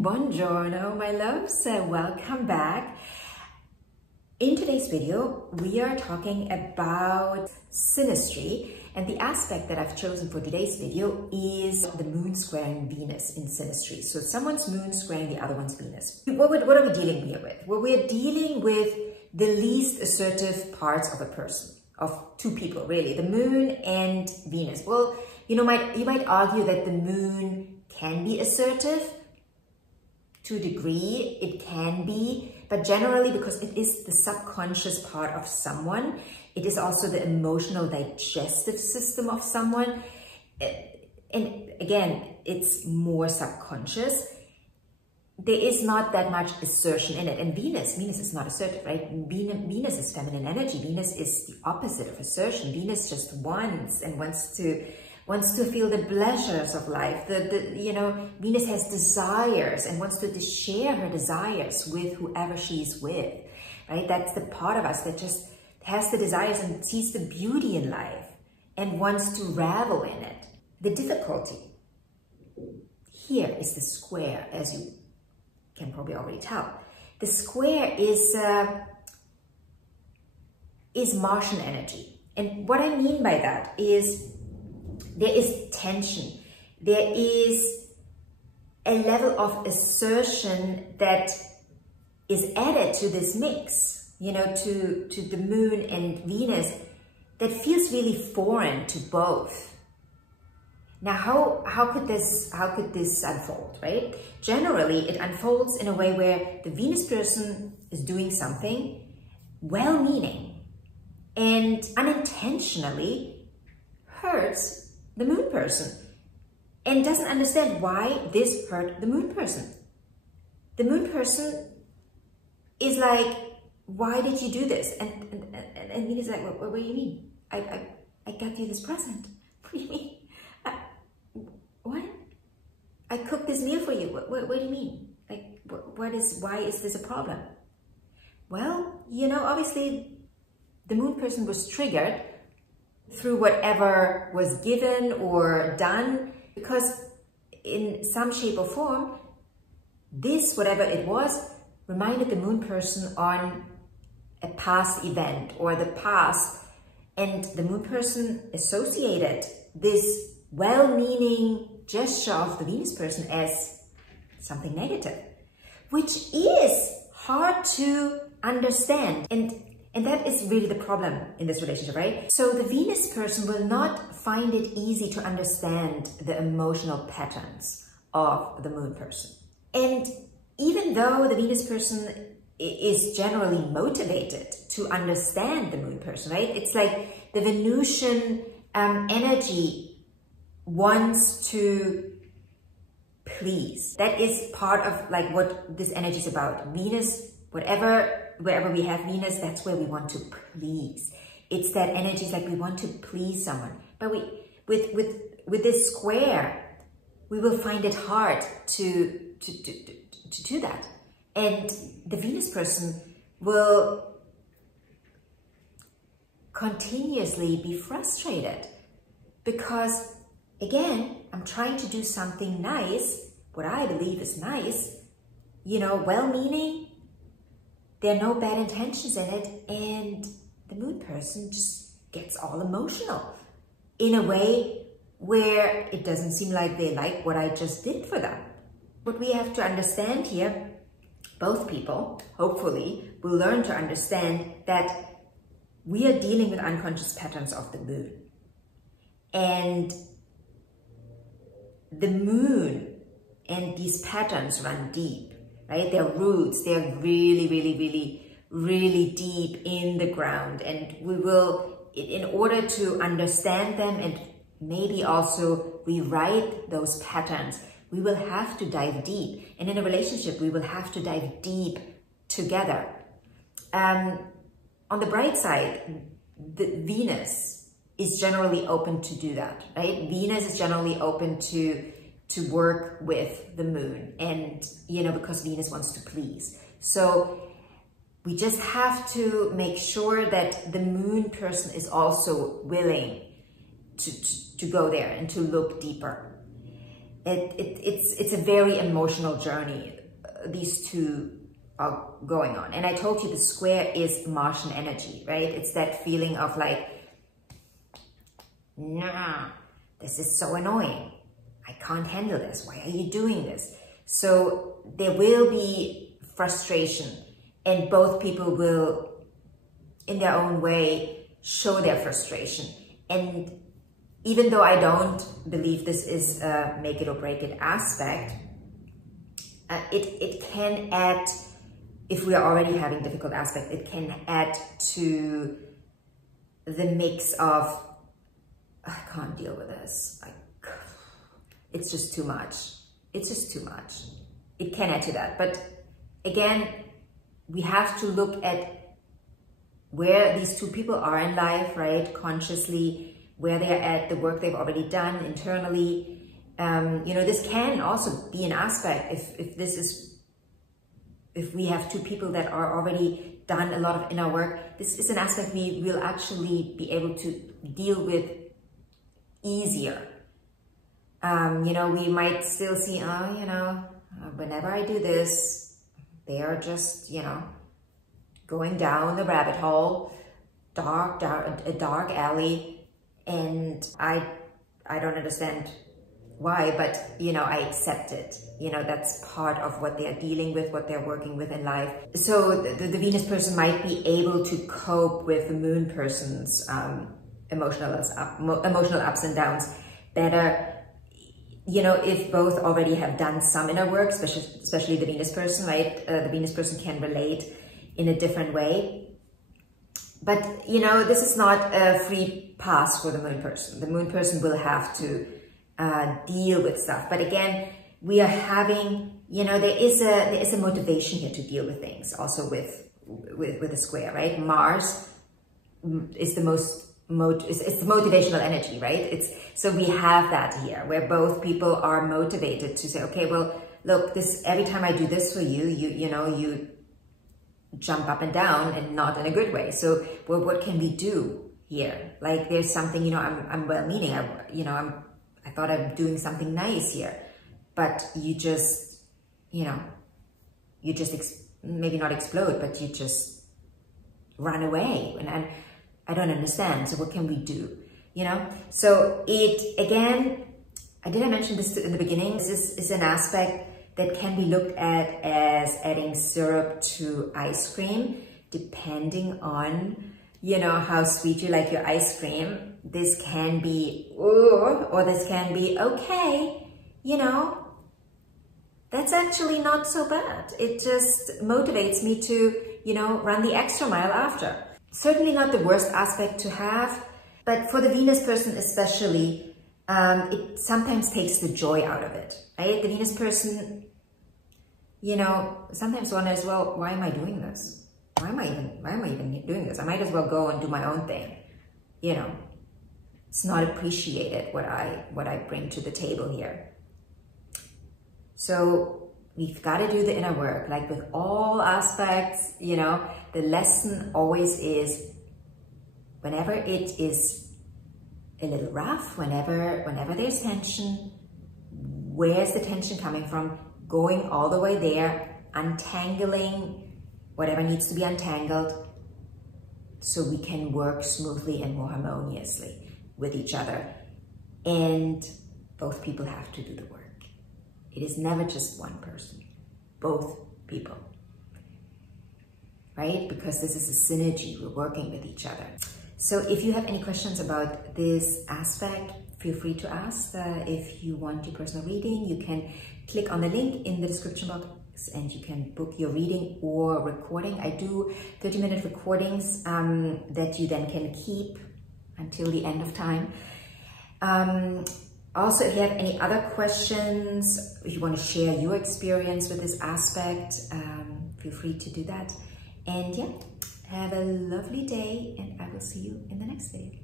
Buongiorno, my loves. Welcome back. In today's video, we are talking about synastry, and the aspect that I've chosen for today's video is the moon squaring Venus in synastry. So someone's moon squaring the other one's Venus. What are we dealing here with? Well, we're dealing with the least assertive parts of a person, of two people, really, the moon and Venus. Well, you might argue that the moon can be assertive. To a degree, it can be, but generally, because it is the subconscious part of someone, it is also the emotional digestive system of someone. And again, it's more subconscious. There is not that much assertion in it. And Venus is not assertive, right? Venus is feminine energy. Venus is the opposite of assertion. Venus just wants to feel the pleasures of life. Venus has desires and wants to share her desires with whoever she's with, right? That's the part of us that just has the desires and sees the beauty in life and wants to revel in it. The difficulty here is the square, as you can probably already tell. The square is Martian energy. And what I mean by that is there is tension. There is a level of assertion that is added to this mix, to the moon and Venus, that feels really foreign to both. Now, how could this unfold, right? Generally, it unfolds in a way where the Venus person is doing something well-meaning and unintentionally hurts the moon person and doesn't understand why this hurt the moon person. The moon person is like, why did you do this? And Venus is like, what do you mean? I got you this present. What do you mean? What? I cooked this meal for you. What do you mean? Like, why is this a problem? Well, obviously the moon person was triggered through whatever was given or done, because in some shape or form, this, whatever it was, reminded the moon person on a past event or the past, and the moon person associated this well-meaning gesture of the Venus person as something negative, which is hard to understand. And that is really the problem in this relationship, right? So the Venus person will not find it easy to understand the emotional patterns of the moon person. And even though the Venus person is generally motivated to understand the moon person, right? It's like the Venusian energy wants to please. That is part of like what this energy is about. Venus, wherever we have Venus, that's where we want to please. It's that energy, it's like we want to please someone. But with this square, we will find it hard to do that. And the Venus person will continuously be frustrated because, again, I'm trying to do something nice, what I believe is nice, well-meaning. There are no bad intentions in it, and the moon person just gets all emotional in a way where it doesn't seem like they like what I just did for them. What we have to understand here, both people, hopefully, will learn to understand that we are dealing with unconscious patterns of the moon. And the moon and these patterns run deep, right? Their roots, they're really, really, really, really deep in the ground. And we will, in order to understand them and maybe also rewrite those patterns, we will have to dive deep. And in a relationship, we will have to dive deep together. On the bright side, the Venus is generally open to do that, right? Venus is generally open to work with the moon, and because Venus wants to please. So we just have to make sure that the moon person is also willing to go there and to look deeper. it's a very emotional journey these two are going on. And I told you the square is Martian energy, right? It's that feeling of like, nah, this is so annoying. I can't handle this. Why are you doing this? So there will be frustration, and both people will, in their own way, show their frustration. And even though I don't believe this is a make it or break it aspect, it can add, if we are already having difficult aspect, it can add to the mix of, I can't deal with this. It's just too much. It's just too much. It can add to that. But again, we have to look at where these two people are in life, right? Consciously, where they're at, the work they've already done internally. You know, this can also be an aspect if we have two people that are already done a lot of inner work. This is an aspect we will actually be able to deal with easier. You know, we might still see, you know, whenever I do this, they are just, you know, going down the rabbit hole, a dark alley, and I don't understand why, but, you know, I accept it. You know, that's part of what they're dealing with, what they're working with in life. So the Venus person might be able to cope with the Moon person's emotional ups and downs better. You know, if both already have done some inner work, especially the Venus person, right? The Venus person can relate in a different way. But, you know, this is not a free pass for the Moon person. The Moon person will have to deal with stuff. But again, we are having, you know, there is a motivation here to deal with things, also with the square, right? Mars is the most it's the motivational energy, right? So we have that here, where both people are motivated to say, okay, well, look, every time I do this for you, you know, you jump up and down, and not in a good way. So, well, what can we do here? Like, there's something, you know, I'm well-meaning. I thought I'm doing something nice here, but you just, you know, maybe not explode, but you just run away, and I don't understand. So what can we do? You know, so again, I mention this in the beginning. This is an aspect that can be looked at as adding syrup to ice cream, depending on, you know, how sweet you like your ice cream. This can be, or this can be, okay, you know, that's actually not so bad. It just motivates me to, you know, run the extra mile after. Certainly not the worst aspect to have, but for the Venus person especially, it sometimes takes the joy out of it, right? The Venus person, you know, sometimes wonders, well, why am I doing this? Why am I even doing this? I might as well go and do my own thing. You know, it's not appreciated what I bring to the table here. So we've got to do the inner work, like with all aspects. You know, the lesson always is, whenever it is a little rough, whenever there's tension, where's the tension coming from? Going all the way there, untangling whatever needs to be untangled, so we can work smoothly and more harmoniously with each other. And both people have to do the work. It is never just one person, both people, right? Because this is a synergy, we're working with each other. So if you have any questions about this aspect, feel free to ask. If you want your personal reading, you can click on the link in the description box and you can book your reading or recording. I do 30-minute recordings that you then can keep until the end of time. Also, if you have any other questions, if you want to share your experience with this aspect, feel free to do that. And yeah, have a lovely day, and I will see you in the next video.